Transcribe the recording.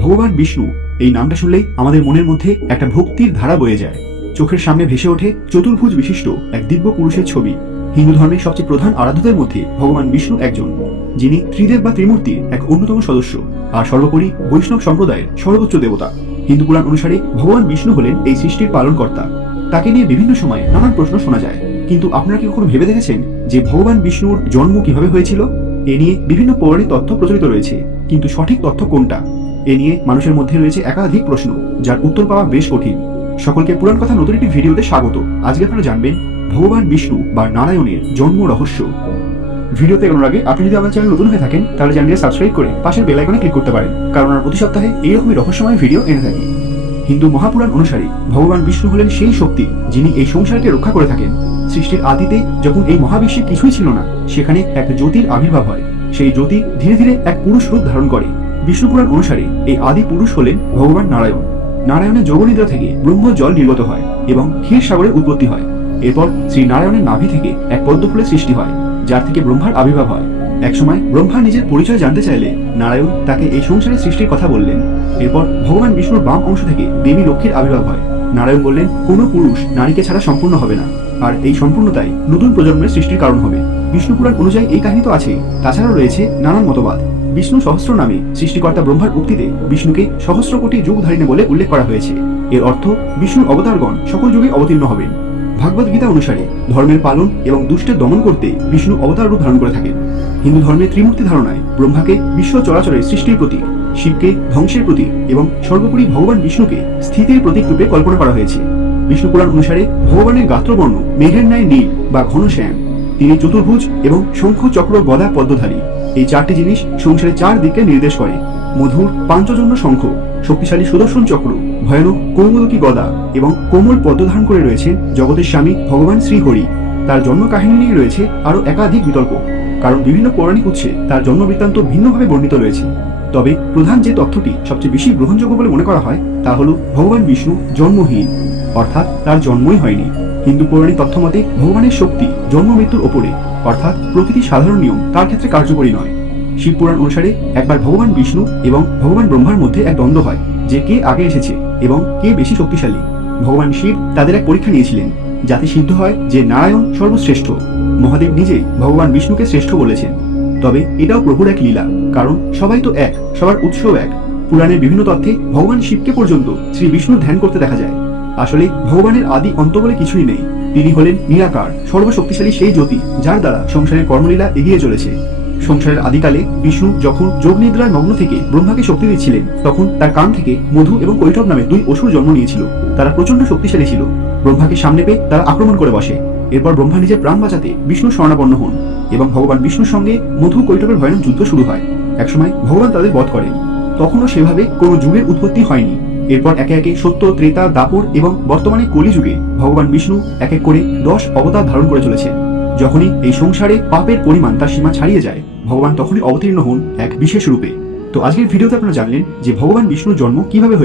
ভগবান বিষ্ণু, এই নামটা শুনলেই আমাদের মনের মধ্যে একটা ভক্তির ধারা বয়ে যায়। চোখের সামনে ভেসে ওঠে চতুর্ভুজ বিশিষ্ট এক দিব্য পুরুষের ছবি। হিন্দু ধর্মের সবচেয়ে প্রধান আরাধ্যদের মধ্যে ভগবান বিষ্ণু একজন, যিনি ত্রিদেব বা ত্রিমূর্তির এক অন্যতম সদস্য আর সর্বোপরি বৈষ্ণব সম্প্রদায়ের সর্বোচ্চ দেবতা। হিন্দু পুরাণ অনুসারে ভগবান বিষ্ণু হলেন এই সৃষ্টির পালনকর্তা। তাকে নিয়ে বিভিন্ন সময়ে নানান প্রশ্ন শোনা যায়। কিন্তু আপনারা কি কখনো ভেবে দেখেছেন যে ভগবান বিষ্ণুর জন্ম কীভাবে হয়েছিল? এ নিয়ে বিভিন্ন পৌরাণিক তথ্য প্রচলিত রয়েছে। কিন্তু সঠিক তথ্য কোনটা? এ নিয়ে মানুষের মধ্যে রয়েছে একাধিক প্রশ্ন, যার উত্তর পাওয়া বেশ কঠিন। সকলকে পুরাণ কথা নতুন একটি ভিডিওতে স্বাগত। আজকে আপনারা জানবেন, ভগবান বিষ্ণু বা নারায়ণের জন্ম রহস্য। ভিডিওতে এগোনোর আগে আপনি যদি আমার চ্যানেল নতুন হয়ে থাকেন, তাহলে চ্যানেলটি সাবস্ক্রাইব করে পাশের বেল আইকনে ক্লিক করতে পারেন। কারণ আমরা প্রতি সপ্তাহে এইরকমই রহস্যময় ভিডিও এনে থাকি। হিন্দু মহাপুরাণ অনুসারে ভগবান বিষ্ণু হলেন সেই শক্তি, যিনি এই সংসারকে রক্ষা করে থাকেন। সৃষ্টির আদিতে যখন এই মহাবিশ্বে কিছুই ছিল না, সেখানে এক জ্যোতির আবির্ভাব হয়। সেই জ্যোতি ধীরে ধীরে এক পুরুষ রূপ ধারণ করে। বিষ্ণু পুরাণ অনুসারে এই আদি পুরুষ হলেন ভগবান নারায়ণ। নারায়ণের যোগনিদ্রা থেকে ব্রহ্ম জল নির্গত হয় এবং ক্ষীর সাগরের উৎপত্তি হয়। এরপর শ্রী নারায়ণের নাভি থেকে এক পদ্মফুলের সৃষ্টি হয়, যার থেকে ব্রহ্মার আবির্ভাব হয়। একসময় ব্রহ্মা নিজের পরিচয় জানতে চাইলে নারায়ণ তাকে এই সংসারের সৃষ্টির কথা বললেন। এরপর ভগবান বিষ্ণুর বাম অংশ থেকে দেবী লক্ষ্মীর আবির্ভাব হয়। নারায়ণ বললেন, কোনো পুরুষ নারীকে ছাড়া সম্পূর্ণ হবে না। আর এই সম্পূর্ণতাই নতুন প্রজন্মের সৃষ্টির কারণ হবে। বিষ্ণু পুরাণ অনুযায়ী এই কাহিনী তো আছে তাছাড়াও রয়েছে নানান মতবাদ। বিষ্ণু সহস্র নামে সৃষ্টিকর্তা ব্রহ্মার উক্তিতে বিষ্ণুকে সহস্র কোটি যুগ ধারিণী বলে উল্লেখ করা হয়েছে। এর অর্থ বিষ্ণুর অবতারগণ সকল যুগে অবতীর্ণ হবেন। ভাগবত গীতা অনুসারে ধর্মের পালন এবং দুষ্টের দমন করতে বিষ্ণু অবতার রূপ ধারণ করে থাকেন। হিন্দু ধর্মের ত্রিমূর্তি ধারণায় ব্রহ্মাকে বিশ্ব চরাচরের সৃষ্টির প্রতীক, শিবকে ধ্বংসের প্রতীক এবং সর্বোপরি ভগবান বিষ্ণুকে স্থিতির প্রতীক রূপে কল্পনা করা হয়েছে। বিষ্ণু পুরাণ অনুসারে ভগবানের গাত্রবর্ণ, মেঘের ন্যায় নীল বা ঘন শ্যাম। তিনি চতুর্ভুজ এবং শঙ্খ চক্র গদা পদ্মধারী। এই চারটি জিনিস সংসারের চার দিকে নির্দেশ করে। মধুর পাঞ্চজন্য শঙ্খ, শক্তিশালী সুদর্শন চক্র, ভয়ানক কৌমুদকী গদা এবং কোমল পদ্ম ধারণ করে রয়েছেন জগতের স্বামী ভগবান শ্রীহরি। তার জন্ম কাহিনী নিয়ে রয়েছে আরও একাধিক বিতর্ক, কারণ বিভিন্ন পৌরাণিক উৎসে তার জন্ম বৃত্তান্ত ভিন্নভাবে বর্ণিত রয়েছে। তবে প্রধান যে তথ্যটি সবচেয়ে বেশি গ্রহণযোগ্য বলে মনে করা হয় তা হল ভগবান বিষ্ণু জন্মহীন, অর্থাৎ তার জন্মই হয়নি। হিন্দু পৌরাণিক তথ্য মতে, ভগবানের শক্তি জন্ম মৃত্যুর ওপরে, অর্থাৎ প্রকৃতি সাধারণ নিয়ম, তার ক্ষেত্রে কার্যকরী নয়। শিব পুরাণ অনুসারে, একবার ভগবান বিষ্ণু এবং ভগবান ব্রহ্মার মধ্যে এক দ্বন্দ্ব হয় যে কে আগে এসেছে এবং কে বেশি শক্তিশালী। ভগবান শিব তাদের এক পরীক্ষা নিয়েছিলেন, যাতে সিদ্ধ হয় যে নারায়ণ সর্বশ্রেষ্ঠ। মহাদেব নিজেই ভগবান বিষ্ণুকে শ্রেষ্ঠ বলেছেন। তবে এটাও প্রভুর এক লীলা, কারণ সবাই তো এক, সবার উৎসও এক। পুরাণের বিভিন্ন তথ্যে ভগবান শিবকে পর্যন্ত শ্রী বিষ্ণুর ধ্যান করতে দেখা যায়। আসলে ভগবানের আদি অন্ত বলে কিছুই নেই। তিনি হলেন নিরাকার, সর্বশক্তিশালী সেই জ্যোতি, যার দ্বারা সংসারের কর্মলীলা এগিয়ে চলেছে। সংসারের আদিকালে বিষ্ণু যখন যোগ নিদ্রার মগ্ন থেকে ব্রহ্মাকে শক্তি দিচ্ছিলেন, তখন তার কান থেকে মধু এবং কৈঠব নামে দুই অসুর জন্ম নিয়েছিল। তারা প্রচণ্ড শক্তিশালী ছিল। ব্রহ্মাকে সামনে পেয়ে তারা আক্রমণ করে বসে। এরপর ব্রহ্মা নিজের প্রাণ বাঁচাতে বিষ্ণু স্বর্ণাপন্ন হন এবং ভগবান বিষ্ণুর সঙ্গে মধু কৈঠবের ভয়ানক যুদ্ধ শুরু হয়। একসময় ভগবান তাদের বধ করেন। তখনও সেভাবে কোনো যুগের উৎপত্তি হয়নি। এরপর একে একে সত্য, ত্রেতা, দাপুর এবং বর্তমানে কলিযুগে ভগবান বিষ্ণু এক এক করে দশ অবতার ধারণ করে চলেছে। যখনই এই সংসারে পাপের পরিমাণ তার সীমা ছাড়িয়ে যায়, ভগবান তখনই অবতীর্ণ হন এক বিশেষ রূপে। তো আজকের ভিডিওতে আপনারা জানলেন যে ভগবান বিষ্ণুর জন্ম কীভাবে হয়েছে।